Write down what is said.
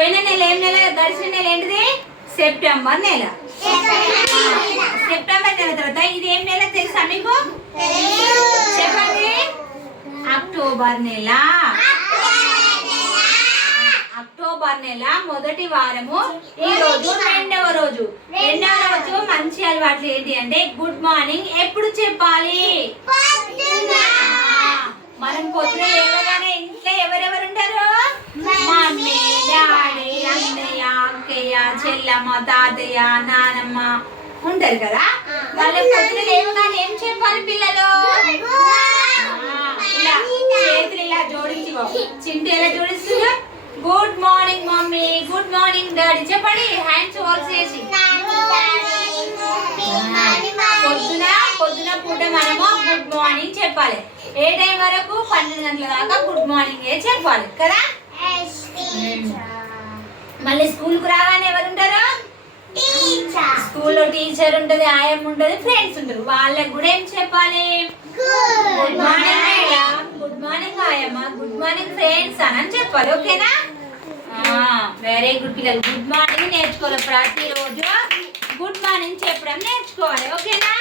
పోయిన నెల ఏం నెల? గడిచిన నెల ఏంటిది? సెప్టెంబర్ నెల. సెప్టెంబర్ నెల తర్వాత ఇది ఏం నెల తెలుసా మీకు? చెప్పండి. అక్టోబర్ నెల. అక్టోబర్ నెల మొదటి వారము. ఈ రోజు రెండవ రోజు. మంచి అలవాట్లు ఏంటి అంటే గుడ్ మార్నింగ్ ఎప్పుడు చెప్పాలి? మనం పొద్దున లేవగానే ఇంట్లో ఎవరెవరు ఉంటారు? మమ్మీ, డాడీ, అన్నయ్య, అక్కయ్య, చెల్లమ్మ, తాతయ్య, నానమ్మ ఉంటారు కదా. వాళ్ళ పొద్దున లేవగానే ఏం చెప్పాలి పిల్లలు? ఇలా చేతులు ఇలా జోడించుకో. చింటి ఎలా జోడిస్తుందో good morning mummy, good morning daddy చెప్పండి. హ్యాండ్స్ వాల్స్ చేసి పొద్దున పూట మనము గుడ్ మార్నింగ్ చెప్పాలి. ఏ టైం వరకు? 12 గంటల దాకా గుడ్ మార్నింగ్ చెప్పాలి కదా. మళ్ళీ స్కూల్ కు రాగానే ఎవరు ఉంటారు? స్కూల్లో టీచర్ ఉంటది, ఆయమ్మ ఉంటది, ఫ్రెండ్స్ ఉంటారు. వాళ్ళకి కూడా ఏం చెప్పాలి? Good morning madam, good morning ఆయమ్మ, గుడ్ మార్నింగ్ ఫ్రెండ్స్ అని చెప్పాలి. ఓకేనా? వెరీ గుడ్ పిల్లలు. గుడ్ మార్నింగ్ నేర్చుకోవాలి. ప్రతిరోజు గుడ్ మార్నింగ్ చెప్పడం నేర్చుకోవాలి. ఓకేనా?